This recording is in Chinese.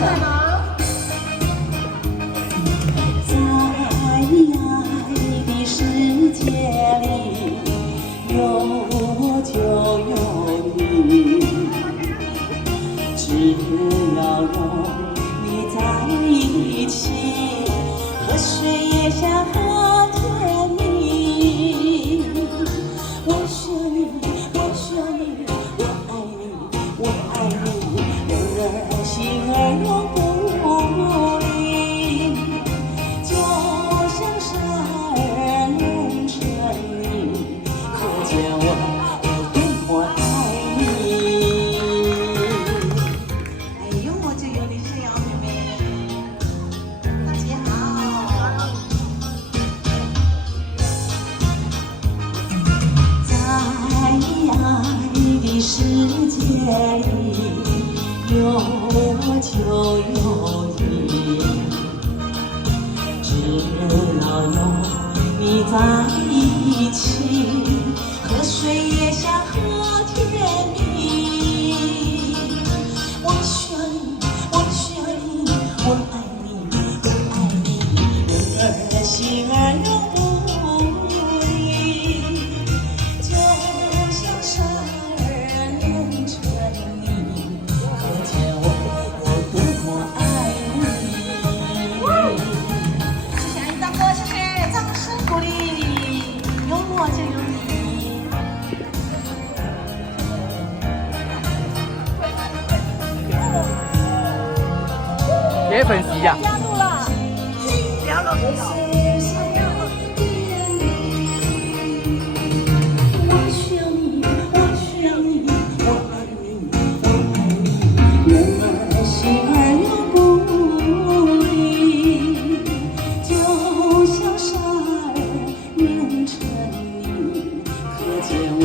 的。在爱的世界里，有我就有你，只要有你在一起，河水也像河甜蜜。我需要你，我需要你，我爱你，我爱你，人儿心儿永不离，就像傻儿能成你，可见我有多么爱你。哎呦，我就有你这样妹妹，大姐好。在爱的世界里，有我就有你，只要有你在一起，河水也像河甜蜜。我需要你，我需要你，我爱你，我爱你，人儿心儿永不离，就像傻儿能成你，可见我有多么爱你。谢谢安逸大哥，谢谢，掌声鼓励，有我就有你。给粉丝呀！加入了，聊了没有？我需要你，我需要你，我爱你，我爱你，人儿心儿永不离，就像傻儿能成你，可见我